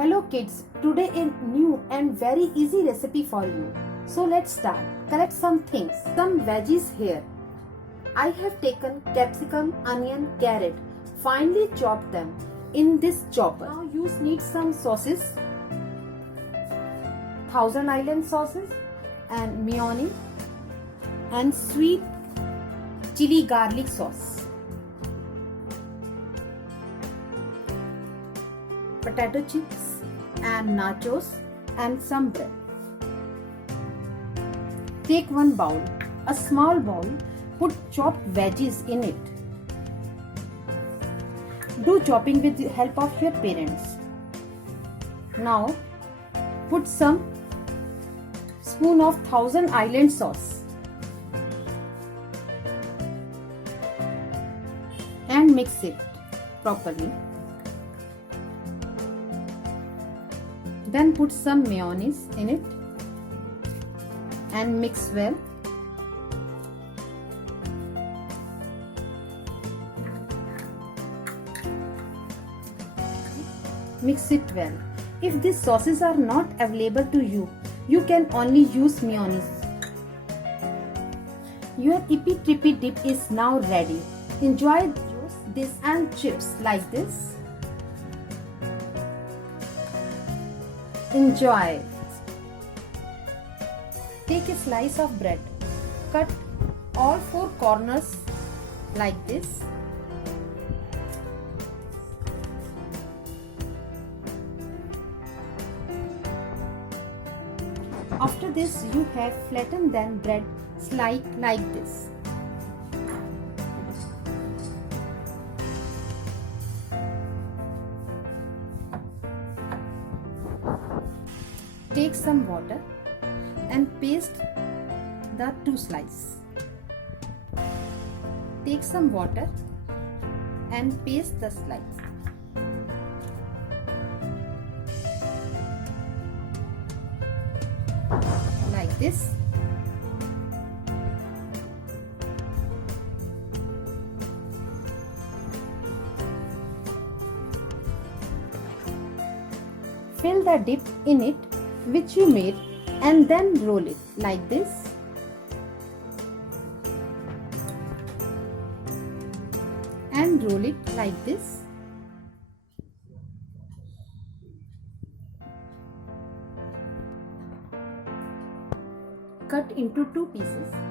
Hello kids, today a new and very easy recipe for you. So let's start. Collect some things. Some veggies here. I have taken capsicum, onion, carrot. Finely chopped them in this chopper. Now you need some sauces. Thousand Island sauces and mayonnaise and sweet chili garlic sauce. Potato chips and nachos and some bread. Take one bowl, a small bowl, put chopped veggies in it. Do chopping with the help of your parents. Now put some spoon of Thousand Island sauce and mix it properly. Then put some mayonnaise in it and mix well. Mix it well. If these sauces are not available to you, you can only use mayonnaise. Your ippy trippy dip is now ready. Enjoy this and chips like this. Enjoy. Take a slice of bread. Cut all four corners like this. After this, you have flattened then bread slice like this. Take some water and paste the two slices. Take some water and paste the slice. Like this. Fill the dip in it which you made and then roll it like this. And roll it like this. Cut into two pieces.